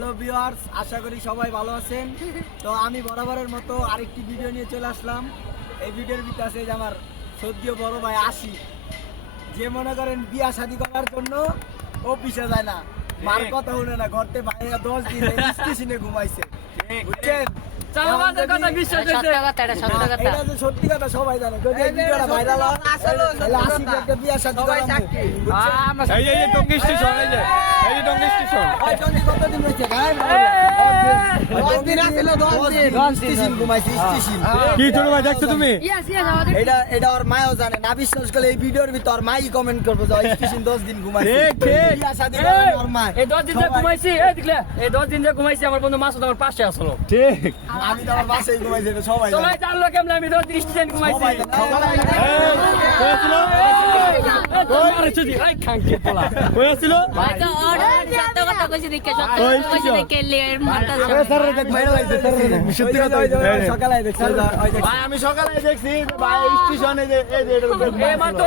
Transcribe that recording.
Hello viewers, আশা করি সবাই ভালো আছেন। তো আমি বরাবরের মতো আরেকটি ভিডিও নিয়ে চলে আসলাম। এই ভিডিওর ভিতরে আছে যে আমার সদ্য বড় ভাই আসি, যে মনে করেন বিয়া শাদী করার জন্য ও পিছে যায় না, মার কথা শুনে না, ঘরতে ভাইয়া 10 দিন স্টেশনে ঘুমাইছে, বুঝছেন? এটা তো সত্যি কথা, সবাই জানে। যদি এই ভিডিওটা ভাইরাল হয় তাহলে আসিফ একটা বিয়া শাদী করাবো, বুঝছেন? এই টঙ্গী স্টেশন, এই টঙ্গী স্টেশন। ওই টঙ্গী কতদিন হয়েছে গায়ে? 10 দিন আছিল, 10 দিন স্টেশন ঘুমাইছে, স্টেশন। কি ছোট ভাই দেখছো তুমি? এটা ওর মাও জানে না, বিশ্বাস করলে এই ভিডিওর ভিতর ওর মাই কমেন্ট করবে যে স্টেশন 10 দিন ঘুমাইছে। বিয়া শাদী করে ওর মা। এই 10 দিন যে ঘুমাইছি, এই দেখলে এই 10 দিন যে ঘুমাইছি আমার বন্ধু মাসুদ আমার পাশে আসলো। ঠিক। আমি তো আমার বাসায় ঘুমাইছি, এটা সবাই জানে। সবাই জানলো কেমন আমি 10 দিন স্টেশন ঘুমাইছি। সবাই জানে, সবাই জানে। হয়েছিল? আরে চুদি এই খাঙ্কি পোলা। হয়েছিল? সত্যি কথা, ওই যে সকালে দেখছি, ওই যে ভাই আমি সকালে দেখছি ভাই স্টেশনে যে এই যে এই মাত্র